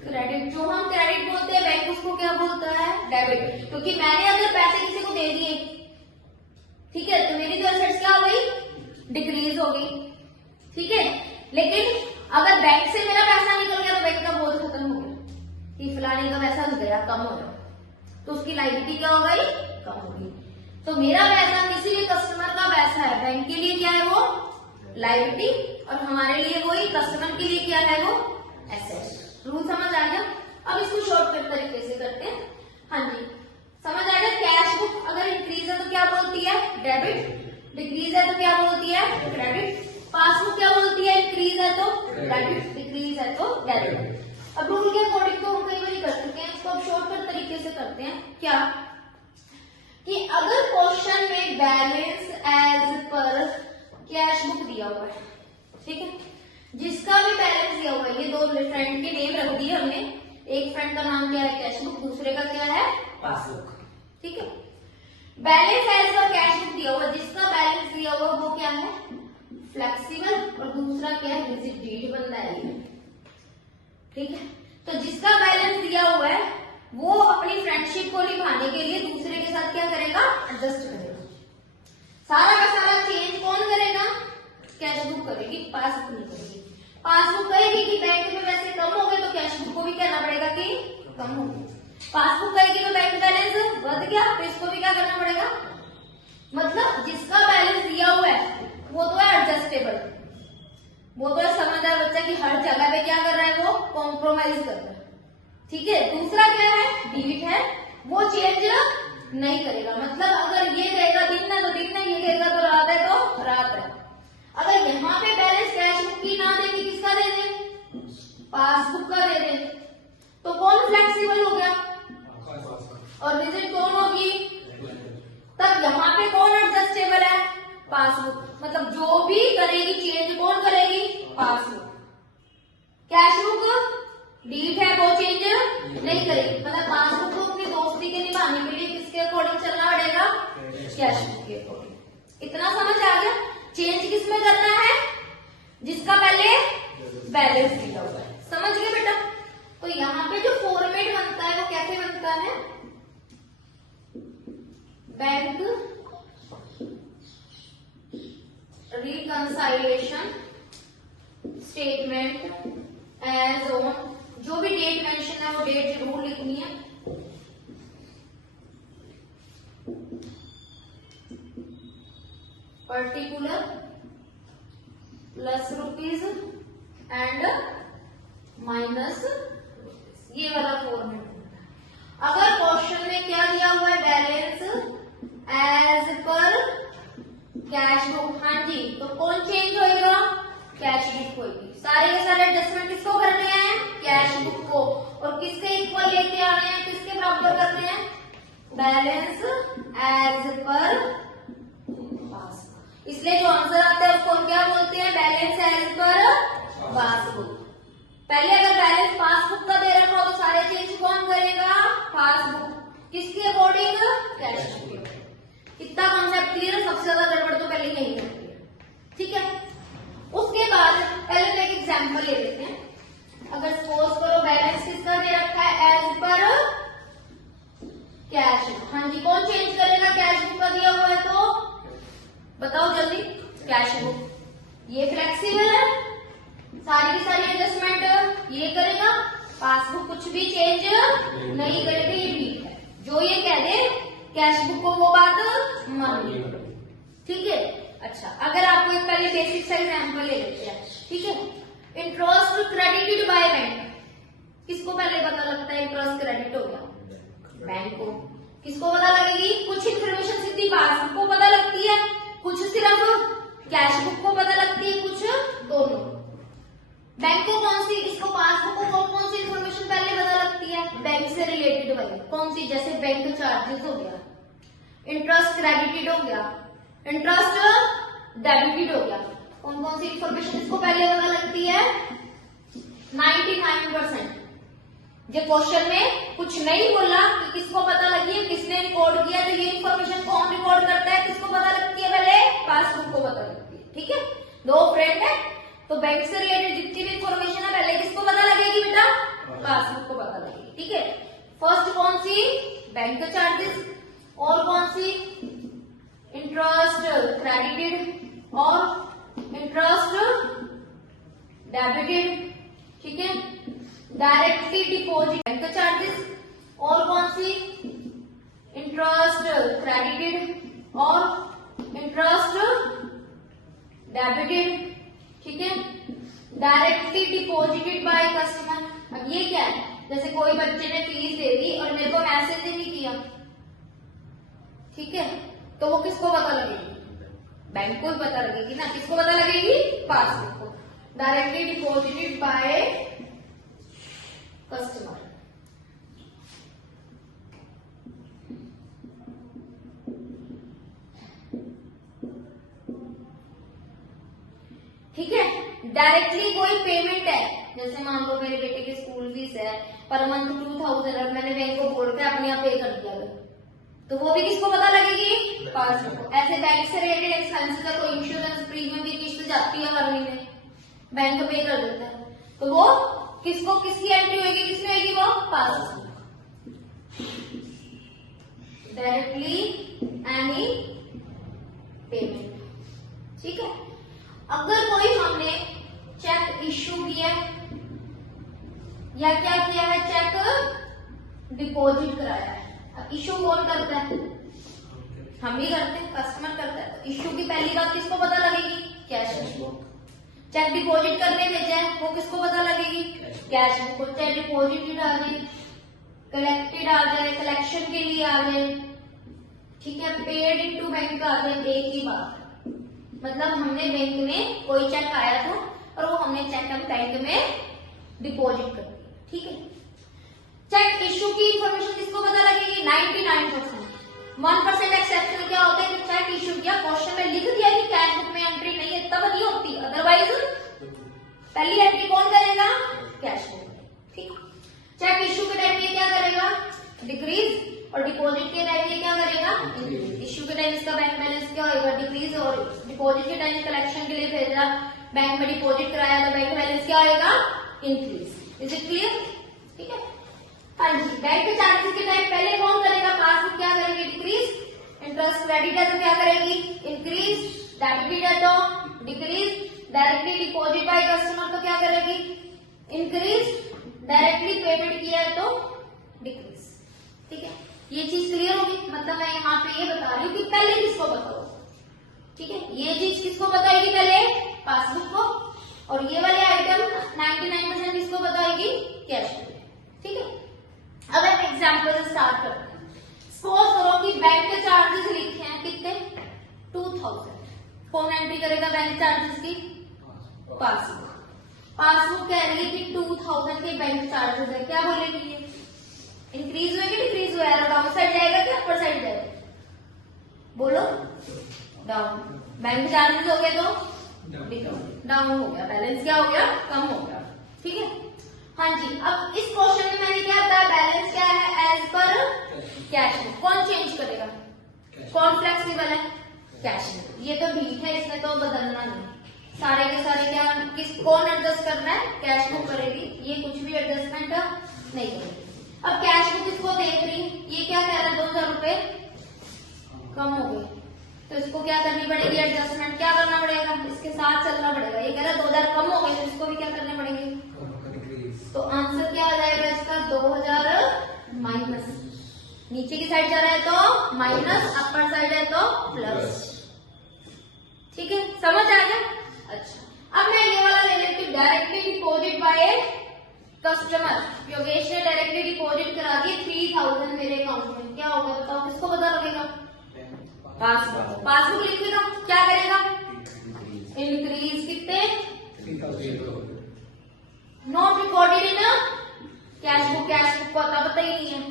Credit. जो हम credit बोलते हैं बैंक उसको क्या बोलता है? डेबिट। क्योंकि मैंने अगर पैसे किसी को दे दिए, ठीक है, तो मेरी तो एसेट्स क्या हो गई? डिक्रीज हो गई, ठीक है। लेकिन अगर बैंक से मेरा पैसा निकल गया तो बैंक का बोझ खत्म हो गया कि फलाने का पैसा गया, कम हो गया, तो उसकी लायबिलिटी क्या हो गई? कम हो गई। तो मेरा पैसा किसी भी कस्टमर का पैसा है, बैंक के लिए क्या है वो? लायबिलिटी, और हमारे लिए वही कस्टमर के लिए क्या है वो? एसेट। रूल समझ आ गया? अब इसको शॉर्टकट तरीके से करते हैं। हाँ जी, समझ आ गया? कैश बुक अगर इंक्रीज है तो क्या बोलती है? डेबिट। डिक्रीज है तो क्या बोलती है? क्रेडिट। पासबुक क्या बोलती है? इंक्रीज है तो क्रेडिट, डिक्रीज है तो डेबिट। अब रूल के अकॉर्डिंग तो हम कई बार कर चुके हैं, इसको अब शॉर्टकट तरीके से करते हैं। क्या कि अगर क्वेश्चन में balance as per cash book दिया हुआ है, ठीक है, जिसका भी बैलेंस दिया हुआ है, ये दो फ्रेंड के नेम रख दिए हमने, एक फ्रेंड का नाम क्या है? कैश बुक, दूसरे का क्या है? पासबुक, ठीक है। Balance as per cash book दिया हुआ, जिसका बैलेंस दिया हुआ वो क्या है? फ्लेक्सिबल, और दूसरा क्या है? रिजिड डेट बनता है, ठीक है। तो जिसका बैलेंस दिया हुआ है वो अपनी फ्रेंडशिप को निभाने के लिए दूसरे के साथ क्या करेगा? एडजस्ट करेगा। सारा का सारा चेंज कौन करेगा? कैश बुक करेगी, पासबुक नहीं करेगी। पासबुक कहेगी कि बैंक में पैसे कम हो गए, तो कैश बुक को भी कहना पड़ेगा कि कम हो गए। पासबुक कहेगी तो बैंक बैलेंस बढ़ गया, तो इसको भी क्या करना पड़ेगा? मतलब जिसका बैलेंस दिया हुआ है वो तो है एडजस्टेबल, वो तो है समझदार बच्चा की हर जगह पे क्या कर रहा है? वो कॉम्प्रोमाइज कर रहा है, ठीक है। दूसरा क्या है? डिलीट है, वो चेंज नहीं करेगा। मतलब अगर ये कहेगा दिन है तो दिन है, ये कहेगा तो रात है तो रात है। अगर यहाँ पे बैलेंस कैश बुक की ना दे, किसका दे दे? पासबुक का दे दे, तो कौन फ्लेक्सिबल हो गया और रिजिड कौन होगी? तब यहाँ पे कौन एडजस्टेबल है? पासबुक। मतलब जो भी करेगी चेंज कौन करेगी? पासबुक। कैश बुक डिलीट है, वो चेंज नहीं करेगी। मतलब पासबुक को अपनी दोस्ती के निभाने के लिए किसके अकॉर्डिंग चलना पड़ेगा? कैश बुक के अकॉर्डिंग। इतना समझ आ गया? चेंज किस में करना है? जिसका पहले बैलेंस दिया हुआ है। समझ गए बेटा? तो यहाँ पे जो फॉर्मेट बनता है वो कैसे बनता है? बैंक रिकंसाइलेशन स्टेटमेंट एज ऑन, जो भी डेट मेंशन है वो डेट जरूर लिखनी है। Particular plus rupees and minus, ये वाला फॉर्मेट। अगर क्वेश्चन में क्या दिया हुआ है? Balance as per cash book, हाँ जी, तो कौन चेंज होएगा? कैश बुक होगी। सारे के सारे एडजस्टमेंट किसको करने हैं? कैश बुक को। और किसके इक्वल लेके आ रहे हैं? किसके बराबर कर रहे हैं? Balance as per passbook. इसलिए जो आंसर आता है उसको क्या बोलते हैं? Balance as per passbook. पहले अगर बैलेंस पासबुक का दे रखा हो तो सारे चेंज कौन करेगा? पासबुक। किसके अकॉर्डिंग? Cash book. इतना कॉन्सेप्ट क्लियर है? सबसे ज्यादा गड़बड़ तो पहले यही होती है, ठीक है। उसके बाद पहले तो एक एग्जाम्पल ले लेते हैं। अगर सपोज करो बैलेंस किसका दे रखा है? As per cash book. हाँ जी, कौन चेंज करेगा? कैश बुक का दिया हुआ है तो बताओ जल्दी। Cash book. ये फ्लेक्सिबल है, सारी की सारी एडजस्टमेंट ये करेगा। पासबुक कुछ भी चेंज नहीं करेगा, ये भी है। जो ये कह दे कैश बुक को वो बात मान ली, ठीक है। अच्छा, अगर आपको एक पहले बेसिक सा एग्जाम्पल ले लेते हैं, ठीक है। इंटरेस्ट क्रेडिटेड बाय बैंक, किसको पहले पता लगता है इंटरेस्ट क्रेडिट हो गया? बैंक को। किसको पता लगेगी? कुछ इन्फॉर्मेशन सीधी पासबुक को पता लगती है, कुछ सिर्फ कैश बुक को पता लगती है, कुछ दोनों। बैंक को कौन सी, इसको पासबुक को कौन सी इन्फॉर्मेशन पहले पता लगती है? बैंक से रिलेटेड वाली। कौन सी? जैसे बैंक चार्जेस हो गया, इंटरेस्ट क्रेडिटेड हो गया, इंटरेस्ट डेबिटेड हो गया। कौन कौन सी इन्फॉर्मेशन इसको पहले पता लगती है? 99%। जब क्वेश्चन में कुछ नहीं बोला कि किसको पता लगी है, किसने रिकॉर्ड किया, तो ये इन्फॉर्मेशन कौन रिकॉर्ड करता है? किसको पता लगती है? पहले पासबुक को पता लगती है, ठीक है। दो फ्रेंड है तो बैंक से रिलेटेड जितनी भी इन्फॉर्मेशन है पहले किसको पता लगेगी बेटा? पासबुक को पता लगेगी। ठीक है, फर्स्ट कौन सी, बैंक चार्जेस, और कौन सी, इंटरेस्ट क्रेडिटेड और इंटरेस्ट डेबिटेड। ठीक है, डायरेक्टली डिपॉजिट बैंक चार्जेस, और कौन सी, इंटरेस्ट क्रेडिटेड और इंटरेस्ट डेबिटेड। ठीक है, डायरेक्टली डिपॉजिटेड बाय कस्टमर। अब ये क्या है, जैसे कोई बच्चे ने फीस दे दी और मेरे को मैसेज ही नहीं किया, ठीक है, तो वो किसको पता लगेगी, बैंक को ही पता लगेगी ना। किसको पता लगेगी, पासबुक को। Directly deposited by customer. ठीक है, डायरेक्टली कोई पेमेंट है, जैसे मान लो मेरे बेटे की स्कूल फीस है पर मंथ 2000 और मैंने बैंक को बोल के अपने आप पे कर दिया, तो वो भी किसको पता लगेगी, पासबुक को। ऐसे बैंक से रिलेटेड एक्सपेंसेस है, कोई इंश्योरेंस प्रीमियम की किस्त जाती है महीने में, बैंक पे कर देता है, तो वो किसको, किसकी एंट्री होगी, किसमें होगी, वो पासबुक। Directly any payment. ठीक है, अगर कोई हमने चेक इश्यू किया या क्या किया है, चेक डिपॉजिट कराया है। अब इश्यू कौन करता है, हम ही करते हैं, कस्टमर करता है, तो इश्यू की पहली बात किसको पता लगेगी, कैश बुक। चेक डिपॉजिट करने भेजा है, वो किसको पता लगेगी, कैश बुक को। चाहे डिपॉजिटेड आ जाए, कलेक्टेड आ जाए, कलेक्शन के लिए आ जाए, ठीक है, पेड इनटू बैंक आ जाए, एक ही बात। मतलब हमने बैंक में कोई चेक आया था और वो हमने चेक हम बैंक में डिपॉजिट कर दिया। ठीक है, चेक इश्यू की इंफॉर्मेशन किसको पता लगेगी, 99%। 1% एक्सेप्शन क्या होता है कि चेक इश्यू किया, क्वेश्चन में लिख दिया कि कैश बुक में एंट्री नहीं है, तब नहीं होती, अदरवाइज पहली एंट्री कौन करेगा, कैश बुक। ठीक, चेक इश्यू के टाइम ये क्या करेगा, डिक्रीज, और डिपॉजिट के टाइम ये क्या करेगा, इंक्रीज। इश्यू के टाइम इसका बैंक बैलेंस क्या होगा, डिक्रीज, और डिपॉजिट के टाइम कलेक्शन के लिए भेजा, बैंक में डिपॉजिट कराया तो बैंक बैलेंस क्या होगा, इंक्रीज। Is it clear. ठीक है, हाँ जी, बैंक के चार्जेस के टाइम पहले कौन करेगा, पासबुक क्या करेगी, डिक्रीज, इंटरेस्ट क्रेडिट है तो क्या करेगी, इंक्रीज, डेबिटेड है तो decrease, directly deposit by customer तो क्या करेगी, इंक्रीज, डायरेक्टली पेमेंट किया है तो डिक्रीज। ठीक है, ये चीज क्लियर होगी। मतलब मैं यहाँ पे ये बता रही हूँ कि पहले किसको बताओ। ठीक है, ये चीज किसको बताएगी, पहले पासबुक को, और ये वाले आइटम 99% किसको बताएगी, कैश बुक। ठीक है, अब हम एग्जाम्पल स्टार्ट करते हैं। सपोज करो कि बैंक के चार्जेस लिखे हैं कितने, 2000। कौन एंट्री करेगा बैंक चार्जेस की, पासबुक। पासबुक कह रही है कि 2000 के बैंक चार्जेस है, क्या बोलेगी ये, इंक्रीज हुआ कि डिक्रीज हुआ है, डाउन साइड जाएगा कि अपर साइड जाएगा, बोलो, डाउन। बैंक चार्जेस हो गए तो डाउन हो गया, बैलेंस क्या हो गया, कम हो गया। ठीक है, हाँ जी। अब इस क्वेश्चन में मैंने क्या बताया, बैलेंस क्या है, एज पर कैश बुक। कौन चेंज करेगा, कौन फ्लेक्सिबल है, कैश बुक। ये तो ठीक है, इसमें तो बदलना नहीं, सारे के सारे क्या, कौन एडजस्ट करना है, कैश बुक करेगी, ये कुछ भी एडजस्टमेंट नहीं करेगी। अब कैश बुक इसको देख रही, ये क्या कह रहा है, 2000 रुपए कम हो गए, तो इसको क्या करनी पड़ेगी, एडजस्टमेंट क्या करना पड़ेगा, इसके साथ चलना पड़ेगा। ये कह रहा है 2000 कम हो गए, तो इसको भी क्या करने पड़ेंगे, तो आंसर क्या आ जाएगा इसका, 2000 माइनस, नीचे की साइड जा रहा है तो माइनस, अपर साइड है तो प्लस। ठीक है, समझ आ गया। अच्छा, अब मैं ये वाला ले लेती हूँ, directly deposit by customer. Yogesh ने डायरेक्टली डिपॉजिट करा दी 3000 मेरे अकाउंट में, क्या होगा बताओ, किसको पता लगेगा, पासबुक। पासबुक लिखेगा, क्या करेगा, इंक्रीज, कितने, not recorded in cash book, cash book को पता ही नहीं है।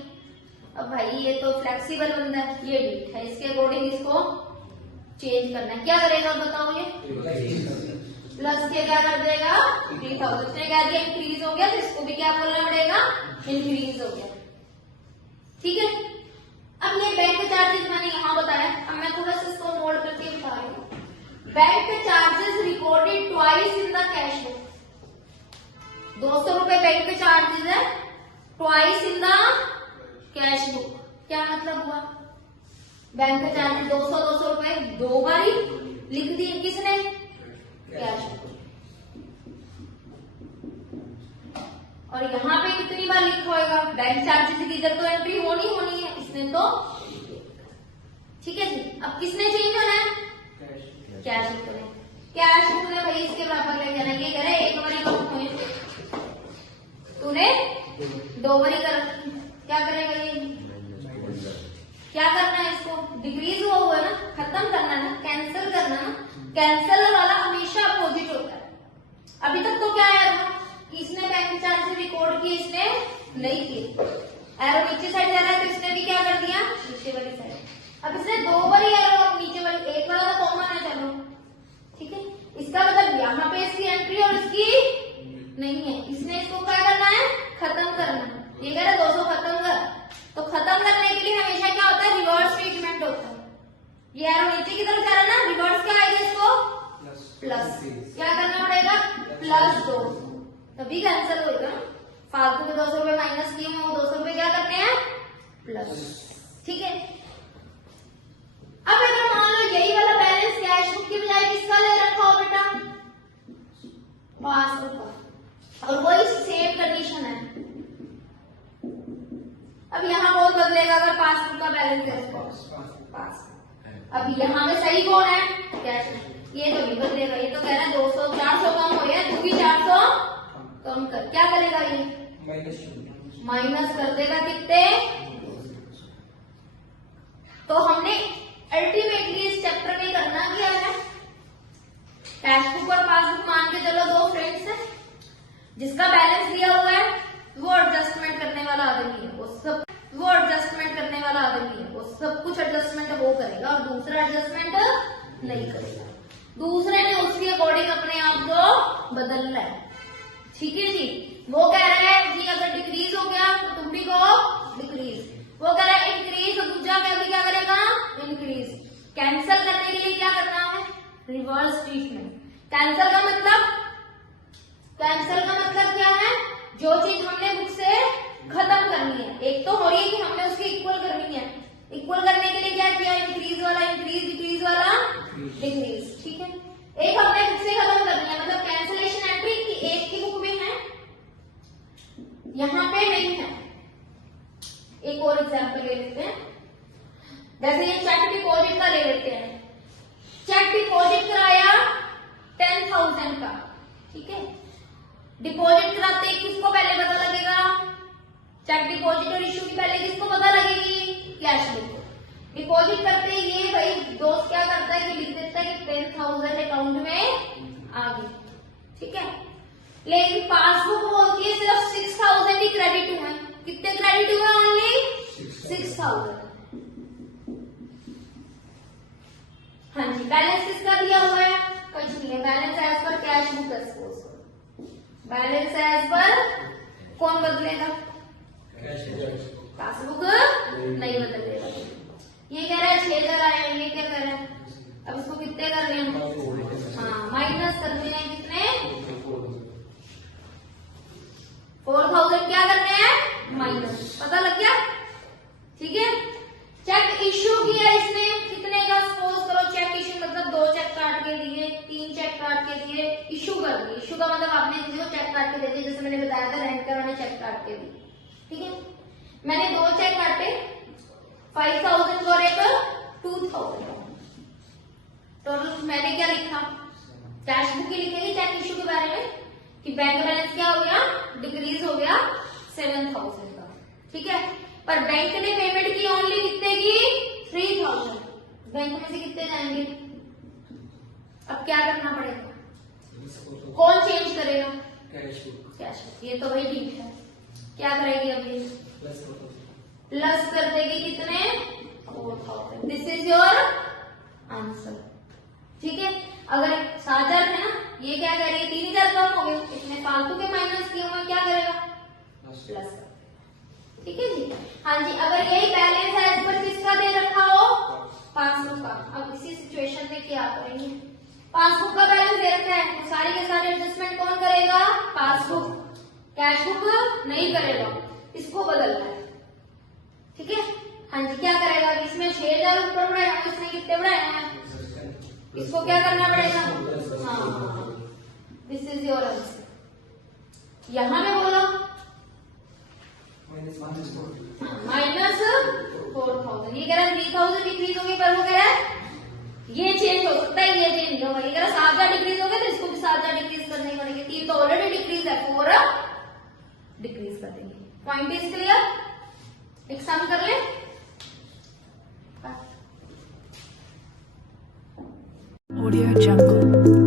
अब भाई ये तो फ्लेक्सिबल बंदा है, ये डेट है, इसके अकॉर्डिंग इसको चेंज करना है, क्या करेगा बताओ, ये प्लस के क्या कर देगा, 3000 ने कह दिया इंक्रीज हो गया, तो इसको भी क्या बोलना पड़ेगा, इंक्रीज हो गया। ठीक है, अब ये बैंक चार्जेस मैंने यहाँ बताया, अब मैं थोड़ा सा इसको नोट करके बता रही हूँ। Bank charges recorded twice in the cash book. 200 रुपए बैंक के चार्जेस है, twice in the cash book. क्या मतलब हुआ? बैंक का चार्ज 200 रुपए 2 बार ही लिख दिए किसने? Cash book. और यहाँ पे कितनी बार लिखा होगा? बैंक चार्जेस की इधर तो एंट्री होनी है, इसने तो, ठीक है जी। अब किसने चेंज होना है? कैश बुक ने। कैश बुक ने भाई इसके बराबर ले जाना। ये कह रहे एक बारी कम तूने 2 बारी कर, क्या करेगा ये? क्या करना है इसको? डिक्रीज हुआ है ना, खत्म करना है ना, कैंसिल करना है ना। कैंसल वाला हमेशा अपोजिट होता है। अभी तक तो क्या आया था कि इसने बैंक चार्ज रिकॉर्ड किए, इसने नहीं किए। एरो नीचे साइड जा रहा है तो इसने भी क्या कर दिया? नीचे वाली साइड। अब इसने 2 बारी एरो, अब नीचे वाली, एक वाला तो कॉमन है, चलो ठीक है। इसका मतलब यहाँ पे इसकी एंट्री और इसकी नहीं है। इसने इसको क्या करना है? खत्म करना है। ये कह रहा है 200 खत्म कर, तो खत्म करने के लिए हमेशा क्या होता है? रिवर्स ट्रीटमेंट होता है। ये एरो नीचे की तरफ जा रहा है ना, रिवर्स क्या आएगा इसको? प्लस। क्या करना पड़ेगा? +2, तभी कैंसिल होगा। फालतू के 200 रुपए माइनस किए हैं, वो 200 रुपए क्या करने हैं? प्लस, ठीक है। अब अगर मान लो यही वाला बैलेंस कैश बुक की बजाय किसका ले रखा हो बेटा? पासबुक का, और वही सेम कंडीशन है। अब यहाँ कौन बदलेगा अगर पासबुक का बैलेंस है? पास। अब यहाँ में सही कौन है? कैश। ये तो नहीं बदलेगा, ये तो कह रहा है 200 400 कम हो गया, तू भी 400 कम कर। क्या करेगा ये? माइनस कर देगा कितने? तो हमने अल्टीमेटली इस चैप्टर में करना क्या है? कैश बुक और पासबुक मान के चलो 2 फ्रेंड्स है, जिसका बैलेंस दिया हुआ है वो एडजस्टमेंट करने वाला आदमी है, वो एडजस्टमेंट करने वाला आदमी है, वो सब कुछ एडजस्टमेंट वो करेगा और दूसरा एडजस्टमेंट नहीं करेगा। दूसरे ने उसके अकॉर्डिंग अपने आप को बदलना है, ठीक है जी। वो कह रहा है जी अगर डिक्रीज हो गया तो तुम भी कहो डिक्रीज, वो कह रहा है इंक्रीज, तो दूसरा व्यक्ति क्या करेगा? इंक्रीज। कैंसिल करने के लिए क्या करना है? Reverse treatment. कैंसिल का मतलब क्या है? जो चीज हमने बुक से खत्म करनी है, एक तो हो रही है कि हमने उसकी इक्वल करनी है, इक्वल करने के लिए क्या किया? इंक्रीज वाला इंक्रीज, डिक्रीज वाला डिक्रीज, ठीक है। एक हमने बुक से खत्म करनी है, मतलब कैंसिलेशन एंट्री की एक की बुक में है, यहाँ पे नहीं है। एक और एग्जांपल ले लेते हैं, जैसे ये चेक डिपॉजिट का ले लेते हैं। चेक डिपॉजिट कराया 10,000 का, ठीक है। डिपॉजिट कराते ही किसको पहले पता लगेगा? चेक डिपॉजिट और इश्यू की पहले किसको पता लगेगी? Cash book. डिपॉजिट करते ही ये भाई दोस्त क्या करता है कि लिख देता है कि 10,000 अकाउंट में आ गई, ठीक है। लेकिन पासबुक बोलती है सिर्फ 6,000 ही क्रेडिट हुए। कितने क्रेडिट हुए? ओनली 6,000। हाँ जी, बैलेंस किसका दिया हुआ है? कुछ नहीं है। Balance as per cash book expose, balance as per कौन बदलेगा? पासबुक नहीं बदलेगा। ये कह रहा है 6,000 आए, ये क्या कर रहा है? अब इसको कितने करने हैं? हाँ, माइनस करने हैं। कितने? 4,000 क्या करने हैं? माइनस। पता लग गया, ठीक है। चेक इश्यू किया इसने, कितने का? सपोज करो चेक इश्यू मतलब 2 चेक काट के दिए, 3 चेक काट के दिए, इश्यू कर दिए। इश्यू का मतलब आपने किसी को चेक काट के दे दिए, जैसे मैंने बताया था रेंट का मैंने चेक काट के दी, ठीक है। मैंने 2 चेक काटे, 5,000 और एक 2,000। टोटल मैंने क्या लिखा? कैश बुक ही लिखेगी चेक इश्यू के बारे में कि बैंक बैलेंस क्या हो गया? डिक्रीज हो गया 7,000 का, ठीक है। पर बैंक ने पेमेंट की ओनली कितने की? 3,000। बैंक में से कितने जाएंगे? अब क्या करना पड़ेगा? कौन चेंज करेगा? Cash book. ये तो भाई ठीक है। क्या करेगी अभी? प्लस कर देगी कितने? 4,000। दिस इज योर आंसर, ठीक है। अगर 7,000 है ना, ये क्या करेगी? 3,000 कम हो गए, इसमें फालतू के माइनस किए हुए, क्या करेगा? प्लस, ठीक है जी। हाँ जी, अगर यही बैलेंस एज पर किसका दे रखा हो? पासबुक का। अब इसी सिचुएशन में क्या करेंगे? पासबुक का बैलेंस दे रखा है तो सारे के सारे एडजस्टमेंट कौन करेगा? पासबुक। कैश बुक नहीं करेगा। इसको बदलना है, ठीक है। हाँ जी, क्या करेगा कि इसमें 6000 ऊपर बढ़ाया हुआ, इसमें कितने बढ़ाए हुए हैं, इसको क्या करना पड़ेगा, हाँ, दिस इज योर आंसर। यहां में बोलो माइनस 4000, ये कह रहा है 3000 डिक्रीज हो गई, पर वो कह रहा है ये चेंज हो सकता है, ये चेंज नहीं होगा। ये कह रहा 7000 डिक्रीज हो गए तो इसको भी 7000 डिक्रीज करनी पड़ेगी। 3 तो ऑलरेडी डिक्रीज है, 4 डिक्रीज कर देंगे। पॉइंट इज क्लियर, एक सम कर ले। Audio Jungle.